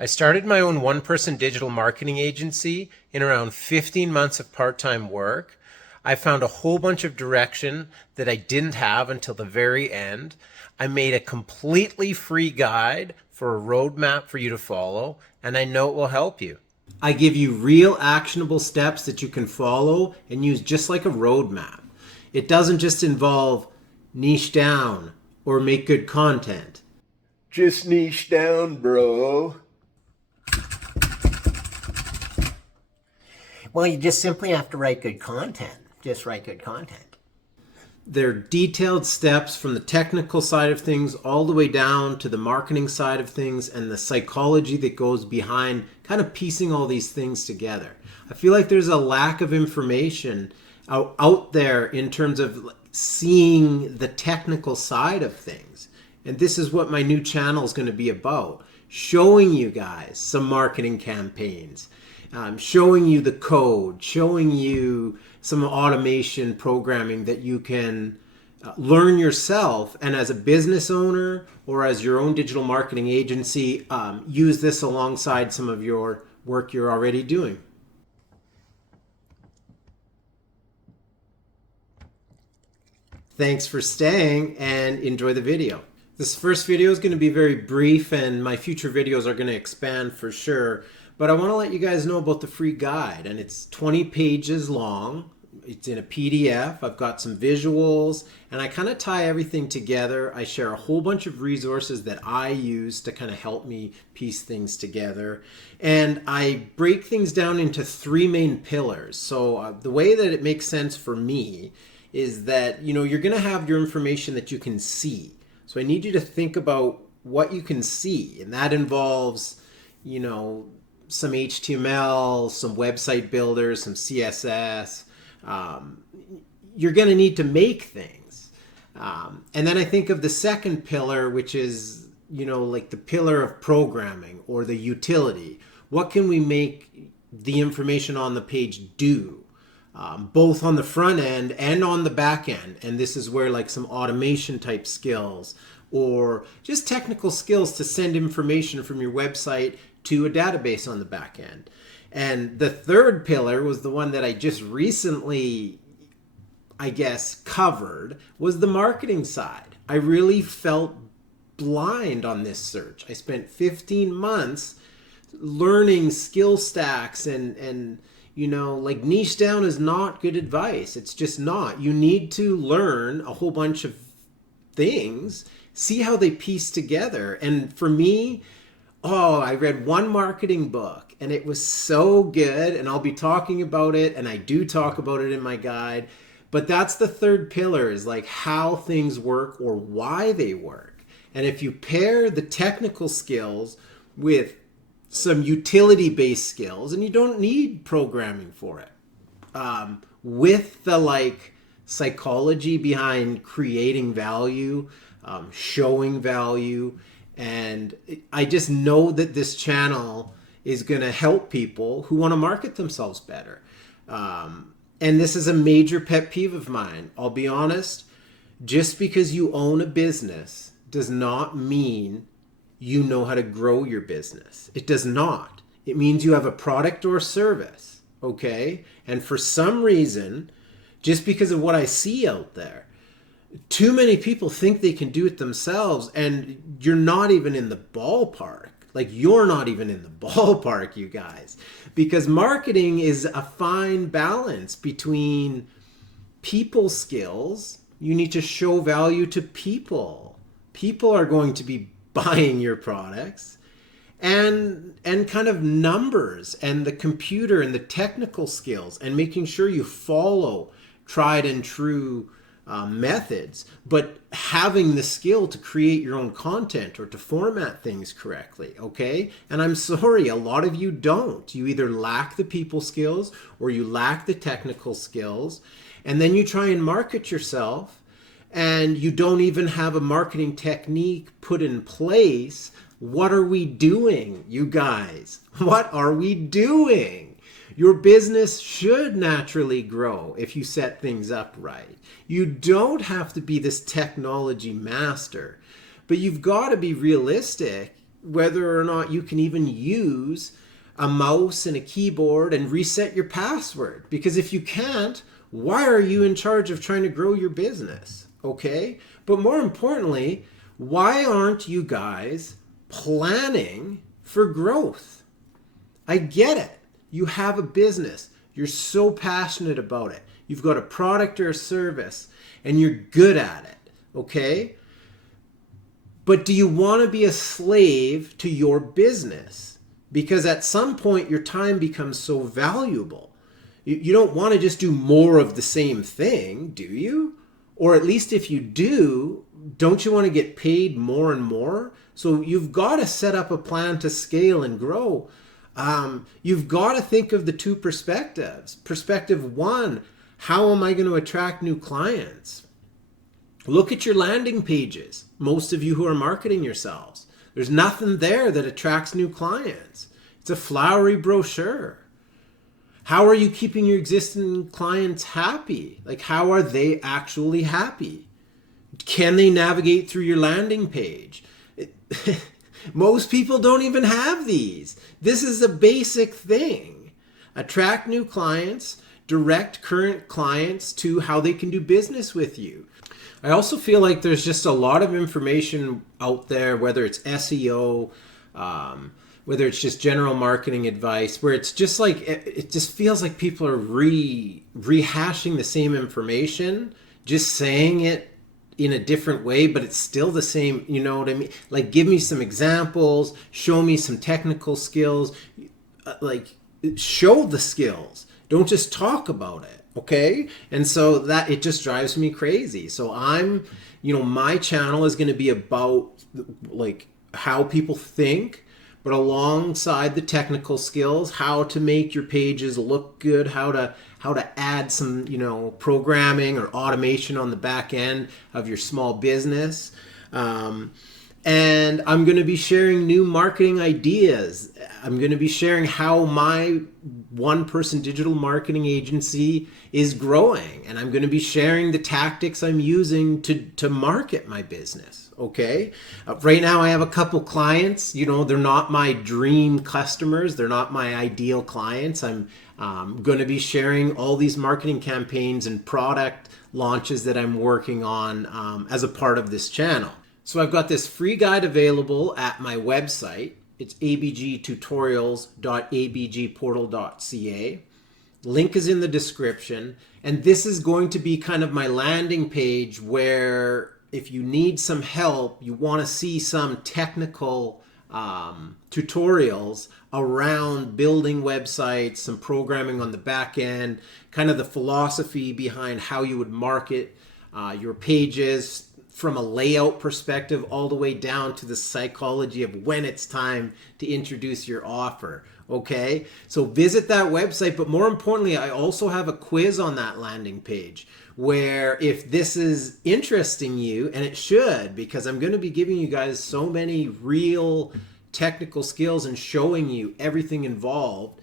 I started my own one-person digital marketing agency in around 15 months of part-time work. I found a whole bunch of direction that I didn't have until the very end. I made a completely free guide for a roadmap for you to follow, and I know it will help you. I give you real actionable steps that you can follow and use just like a roadmap. It doesn't just involve niche down or make good content. Just niche down, bro. Well, you just simply have to write good content. Just write good content. They're detailed steps from the technical side of things all the way down to the marketing side of things and the psychology that goes behind kind of piecing all these things together. I feel like there's a lack of information out there in terms of seeing the technical side of things. And this is what my new channel is going to be about. Showing you guys some marketing campaigns, showing you the code, showing you some automation programming that you can learn yourself, and as a business owner or as your own digital marketing agency, use this alongside some of your work you're already doing. Thanks for staying and enjoy the video. This first video is going to be very brief and my future videos are going to expand for sure. But I want to let you guys know about the free guide, and it's 20 pages long. It's in a PDF. I've got some visuals and I kind of tie everything together. I share a whole bunch of resources that I use to kind of help me piece things together. And I break things down into three main pillars. So the way that it makes sense for me is that, you know, you're going to have your information that you can see. So I need you to think about what you can see. And that involves, you know, some HTML, some website builders, some CSS. You're going to need to make things. And then I think of the second pillar, which is, you know, like the pillar of programming or the utility. What can we make the information on the page do? Both on the front end and on the back end. And this is where like some automation type skills or just technical skills to send information from your website to a database on the back end. And the third pillar was the one that I just recently, I guess, covered, was the marketing side. I really felt blind on this search. I spent 15 months learning skill stacks and you know, like niche down is not good advice. It's just not. You need to learn a whole bunch of things, see how they piece together. And for me, I read one marketing book and it was so good, and I'll be talking about it, and I do talk about it in my guide. But that's the third pillar, is like how things work or why they work. And if you pair the technical skills with some utility-based skills, and you don't need programming for it, with the like psychology behind creating value, showing value, and I just know that this channel is going to help people who want to market themselves better. And this is a major pet peeve of mine. I'll be honest, just because you own a business does not mean you know how to grow your business. It does not. It means you have a product or service, okay? And for some reason, just because of what I see out there, too many people think they can do it themselves, and you're not even in the ballpark. Like, you're not even in the ballpark, you guys. Because marketing is a fine balance between people skills. You need to show value to people. People are going to be buying your products, and kind of numbers and the computer and the technical skills and making sure you follow tried and true methods, but having the skill to create your own content or to format things correctly, okay? And I'm sorry, a lot of you don't. You either lack the people skills or you lack the technical skills, and then you try and market yourself and you don't even have a marketing technique put in place. What are we doing, you guys? What are we doing? Your business should naturally grow if you set things up right. You don't have to be this technology master, but you've got to be realistic whether or not you can even use a mouse and a keyboard and reset your password. Because if you can't, why are you in charge of trying to grow your business? Okay? But more importantly, why aren't you guys planning for growth? I get it. You have a business. You're so passionate about it. You've got a product or a service and you're good at it. Okay? But do you want to be a slave to your business? Because at some point your time becomes so valuable. You don't want to just do more of the same thing, do you? Or at least if you do, don't you want to get paid more and more? So you've got to set up a plan to scale and grow. You've got to think of the two perspectives. Perspective one, how am I going to attract new clients? Look at your landing pages. Most of you who are marketing yourselves, there's nothing there that attracts new clients. It's a flowery brochure. How are you keeping your existing clients happy? Like, how are they actually happy? Can they navigate through your landing page? Most people don't even have these. This is a basic thing. Attract new clients, direct current clients to how they can do business with you. I also feel like there's just a lot of information out there, whether it's SEO, whether it's just general marketing advice, where it's just like, it just feels like people are rehashing the same information, just saying it in a different way, but it's still the same, you know what I mean? Like, give me some examples, show me some technical skills, like, show the skills. Don't just talk about it, okay? And so that, it just drives me crazy. So my channel is going to be about, like, how people think, but alongside the technical skills, how to make your pages look good, how to add some, programming or automation on the back end of your small business. And I'm going to be sharing new marketing ideas. I'm going to be sharing how my one-person digital marketing agency is growing. And I'm going to be sharing the tactics I'm using to market my business. Okay. Right now I have a couple clients, they're not my dream customers. They're not my ideal clients. I'm going to be sharing all these marketing campaigns and product launches that I'm working on as a part of this channel. So I've got this free guide available at my website. It's abgtutorials.abgportal.ca. Link is in the description. And this is going to be kind of my landing page where if you need some help, you want to see some technical tutorials around building websites, some programming on the back end, kind of the philosophy behind how you would market your pages from a layout perspective all the way down to the psychology of when it's time to introduce your offer. Okay, so visit that website, but more importantly, I also have a quiz on that landing page where if this is interesting you, and it should, because I'm going to be giving you guys so many real technical skills and showing you everything involved,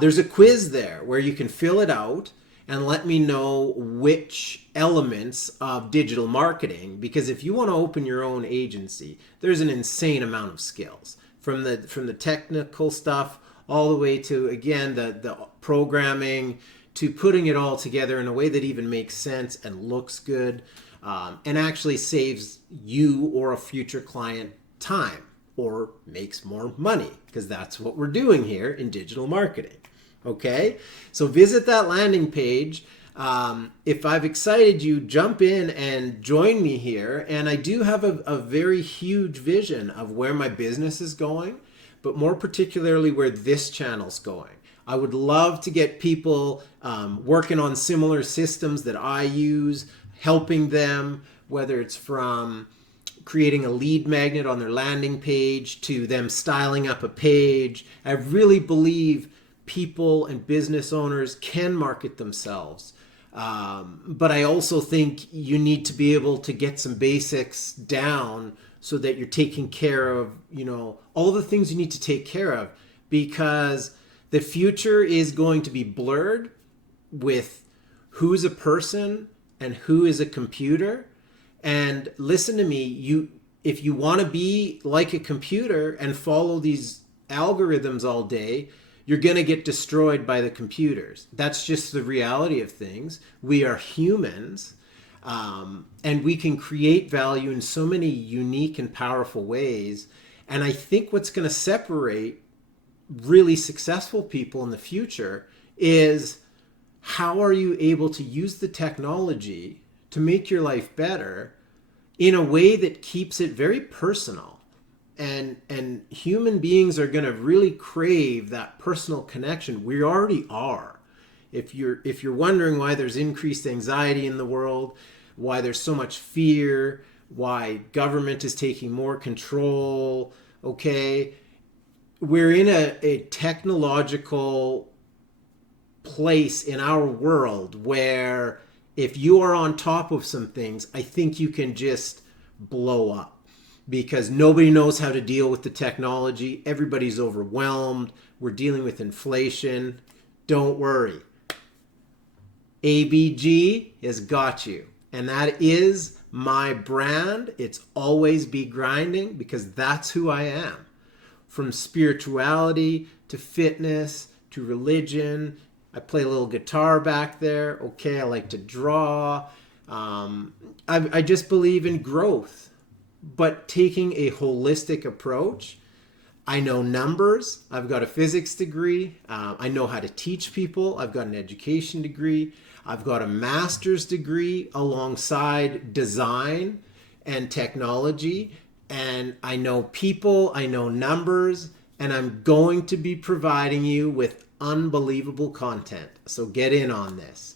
there's a quiz there where you can fill it out and let me know which elements of digital marketing, because if you want to open your own agency, there's an insane amount of skills from the technical stuff all the way to, again, the programming, to putting it all together in a way that even makes sense and looks good, and actually saves you or a future client time or makes more money, because that's what we're doing here in digital marketing. Okay, so visit that landing page. If I've excited you, jump in and join me here. And I do have a very huge vision of where my business is going, but more particularly where this channel's going. I would love to get people working on similar systems that I use, helping them, whether it's from creating a lead magnet on their landing page to them styling up a page. I really believe people and business owners can market themselves. But I also think you need to be able to get some basics down so that you're taking care of, all the things you need to take care of, because the future is going to be blurred with who's a person and who is a computer. And listen to me, if you want to be like a computer and follow these algorithms all day, you're going to get destroyed by the computers. That's just the reality of things. We are humans, and we can create value in so many unique and powerful ways. And I think what's going to separate really successful people in the future is, how are you able to use the technology to make your life better in a way that keeps it very personal? And human beings are going to really crave that personal connection. We already are. If you're wondering why there's increased anxiety in the world, why there's so much fear, why government is taking more control, okay, we're in a technological place in our world where if you are on top of some things, I think you can just blow up, because nobody knows how to deal with the technology. Everybody's overwhelmed. We're dealing with inflation. Don't worry. ABG has got you. And that is my brand. It's always be grinding, because that's who I am. From spirituality to fitness to religion. I play a little guitar back there. Okay, I like to draw. I just believe in growth, but taking a holistic approach. I know numbers. I've got a physics degree. I know how to teach people. I've got an education degree. I've got a master's degree alongside design and technology. And I know people, I know numbers, and I'm going to be providing you with unbelievable content. So get in on this.